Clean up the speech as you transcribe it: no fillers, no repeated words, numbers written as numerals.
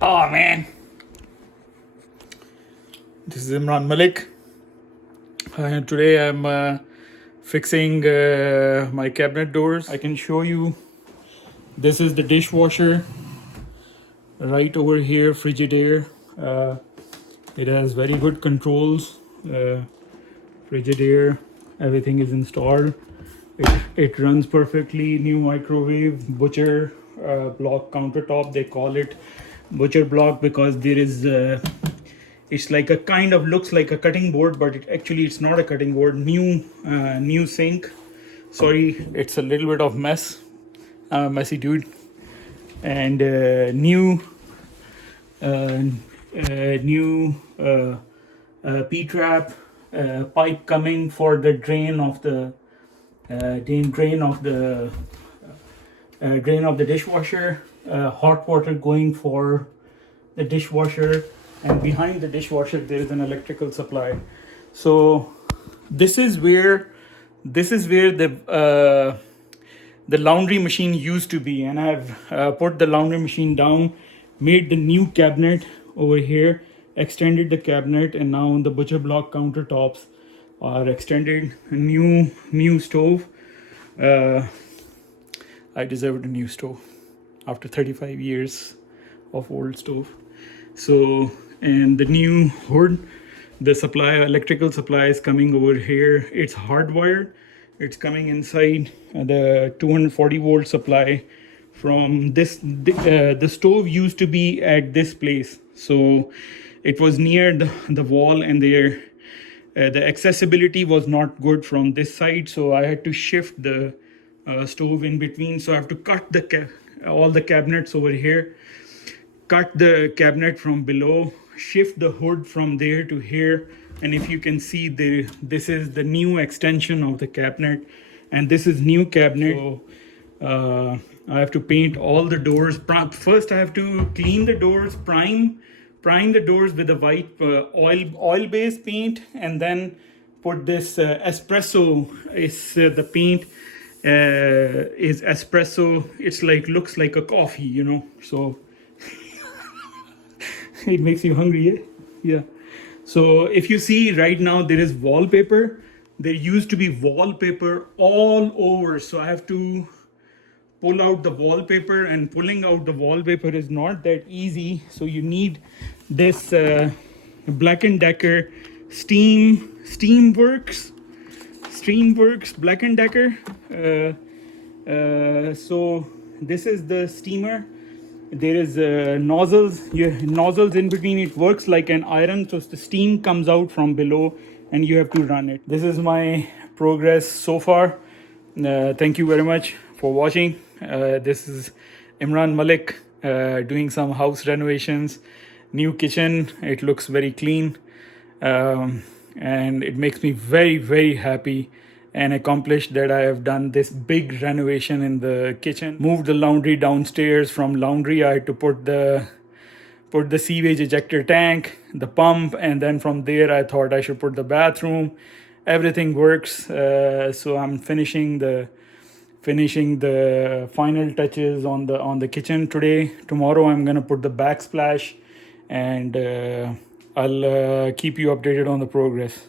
Oh man, this is Imran Malik. Today I'm fixing my cabinet doors. I can show you. This is the dishwasher right over here, Frigidaire. It has very good controls. Frigidaire, everything is installed. It runs perfectly. New microwave, butcher block countertop. They call it butcher block because there is it's like a kind of looks like a cutting board, but it's not a cutting board. New sink. Sorry, it's a little bit of mess. Messy dude. And new P-trap pipe coming for the drain of the drain of the dishwasher. Hot water going for the dishwasher, and behind the dishwasher there is an electrical supply. So this is where the laundry machine used to be, and I've put the laundry machine down, made the new cabinet over here, extended the cabinet, and now the butcher block countertops are extended. New stove. I deserved a new stove after 35 years of old stove. So, and the new hood, the electrical supply is coming over here. It's hardwired. It's coming inside the 240 volt supply from this. The stove used to be at this place, so it was near the wall, and the accessibility was not good from this side. So I had to shift the stove in between. So I have to cut all the cabinets over here, cut the cabinet from below, shift the hood from there to here. And if you can see, this is the new extension of the cabinet, and this is new cabinet. So I have to paint all the doors. First I have to clean the doors, prime the doors with a white oil based paint, and then put this espresso. Is the paint is espresso. It's looks like a coffee, so it makes you hungry, eh? Yeah. So if you see right now, there is wallpaper. There used to be wallpaper all over, so I have to pull out the wallpaper, and pulling out the wallpaper is not that easy. So you need this Black & Decker Steamworks Black & Decker. So this is the steamer. There is nozzles in between. It works like an iron, so the steam comes out from below and you have to run it. This is my progress so far. Thank you very much for watching. This is Imran Malik doing some house renovations, new kitchen. It looks very clean, and it makes me very, very happy and accomplished that I have done this big renovation in the kitchen. Moved the laundry downstairs. From laundry, I had to put the sewage ejector tank, the pump, and then from there I thought I should put the bathroom. Everything works, so I'm finishing the final touches on the kitchen today. Tomorrow I'm gonna put the backsplash, and I'll keep you updated on the progress.